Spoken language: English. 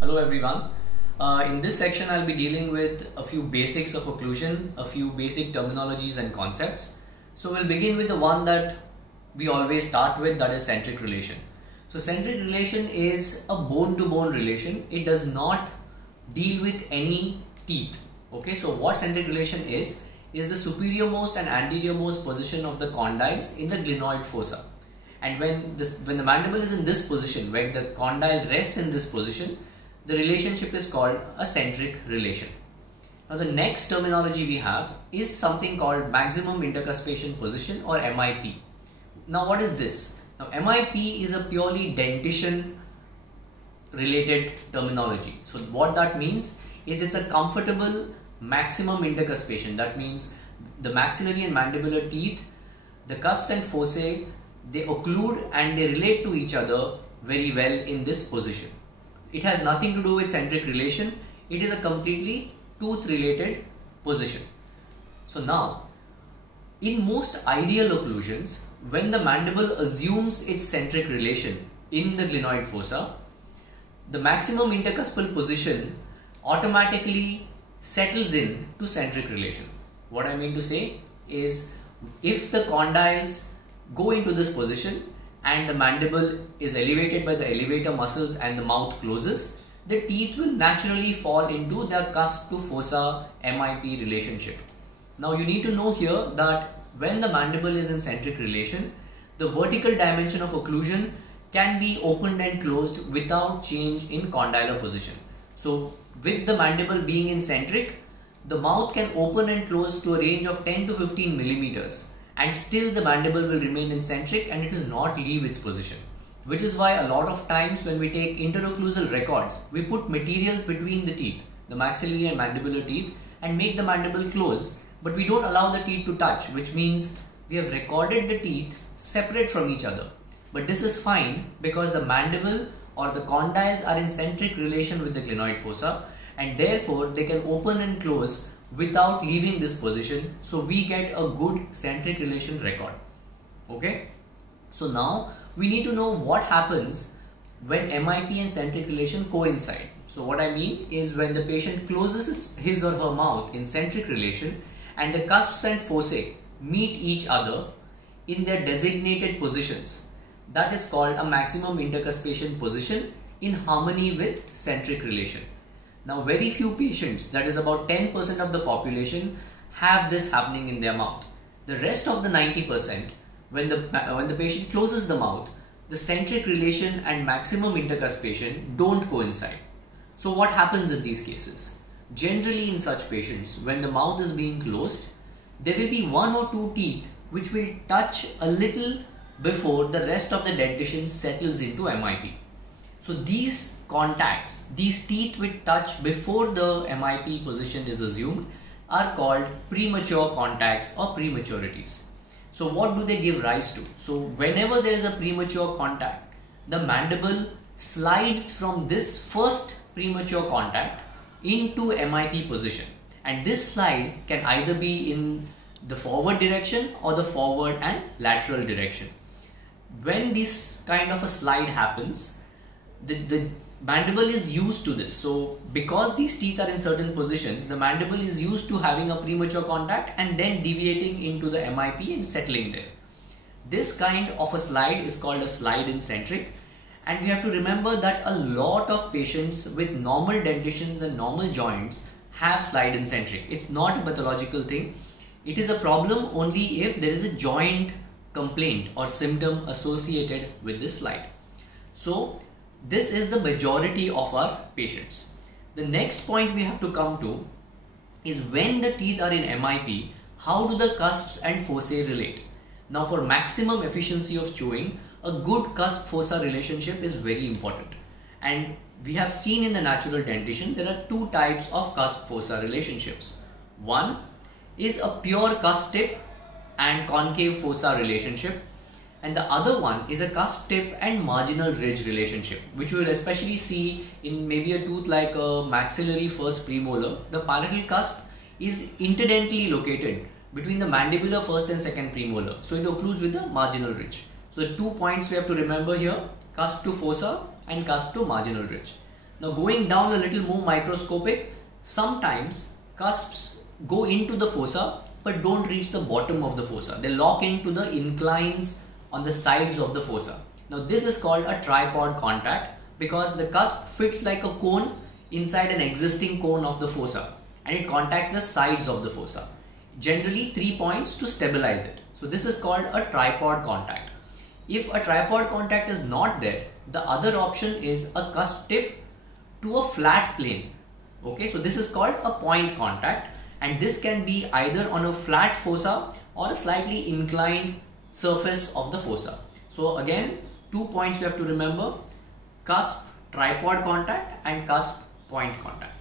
Hello everyone. In this section I'll be dealing with a few basics of occlusion, a few basic terminologies and concepts. So we'll begin with the one that we always start with, that is centric relation. So centric relation is a bone-to-bone relation. It does not deal with any teeth. Okay, so what centric relation is the superiormost and anteriormost position of the condyles in the glenoid fossa. And when the mandible is in this position, when the condyle rests in this position, the relationship is called a centric relation. Now the next terminology we have is something called maximum intercuspation position, or MIP. Now what is this? Now MIP is a purely dentition related terminology. So what that means is it's a comfortable maximum intercuspation. That means the maxillary and mandibular teeth, the cusps and fossae, they occlude and they relate to each other very well in this position. It has nothing to do with centric relation. It is a completely tooth related position. So now, in most ideal occlusions, when the mandible assumes its centric relation in the glenoid fossa, the maximum intercuspal position automatically settles in to centric relation. What I mean to say is, if the condyles go into this position and the mandible is elevated by the elevator muscles and the mouth closes, the teeth will naturally fall into the cusp to fossa MIP relationship. Now you need to know here that when the mandible is in centric relation, the vertical dimension of occlusion can be opened and closed without change in condylar position. So with the mandible being in centric, the mouth can open and close to a range of 10 to 15 millimeters. And still the mandible will remain in centric and it will not leave its position. Which is why a lot of times when we take interocclusal records, we put materials between the teeth, the maxillary and mandibular teeth, and make the mandible close, but we don't allow the teeth to touch, which means we have recorded the teeth separate from each other. But this is fine because the mandible or the condyles are in centric relation with the glenoid fossa, and therefore they can open and close without leaving this position, so we get a good centric relation record. Okay, so now we need to know what happens when MIP and centric relation coincide. So what I mean is, when the patient closes his or her mouth in centric relation and the cusps and fossae meet each other in their designated positions, that is called a maximum intercuspation position in harmony with centric relation. Now very few patients, that is about 10% of the population, have this happening in their mouth. The rest of the 90%, when the patient closes the mouth, the centric relation and maximum intercuspation don't coincide. So what happens in these cases? Generally in such patients, when the mouth is being closed, there will be one or two teeth which will touch a little before the rest of the dentition settles into MIP. So these contacts, these teeth which touch before the MIP position is assumed, are called premature contacts or prematurities. So what do they give rise to? So whenever there is a premature contact, the mandible slides from this first premature contact into MIP position, and this slide can either be in the forward direction or the forward and lateral direction. When this kind of a slide happens, the mandible is used to this. So because these teeth are in certain positions, the mandible is used to having a premature contact and then deviating into the MIP and settling there. This kind of a slide is called a slide in centric, and we have to remember that a lot of patients with normal dentitions and normal joints have slide in centric. It's not a pathological thing. It is a problem only if there is a joint complaint or symptom associated with this slide. So this is the majority of our patients. The next point we have to come to is, when the teeth are in MIP, how do the cusps and fossae relate? Now for maximum efficiency of chewing, a good cusp-fossa relationship is very important. And we have seen in the natural dentition, there are two types of cusp-fossa relationships. One is a pure cusp tip and concave fossa relationship, and the other one is a cusp tip and marginal ridge relationship, which we will especially see in maybe a tooth like a maxillary first premolar. The palatal cusp is interdentally located between the mandibular first and second premolar, so it occludes with the marginal ridge. So the 2 points we have to remember here: cusp to fossa and cusp to marginal ridge. Now going down a little more microscopic, sometimes cusps go into the fossa but don't reach the bottom of the fossa. They lock into the inclines on the sides of the fossa. Now this is called a tripod contact because the cusp fits like a cone inside an existing cone of the fossa and it contacts the sides of the fossa. Generally 3 points to stabilize it. So this is called a tripod contact. If a tripod contact is not there, the other option is a cusp tip to a flat plane. Okay, so this is called a point contact and this can be either on a flat fossa or a slightly inclined surface of the fossa. So again, 2 points we have to remember: cusp tripod contact and cusp point contact.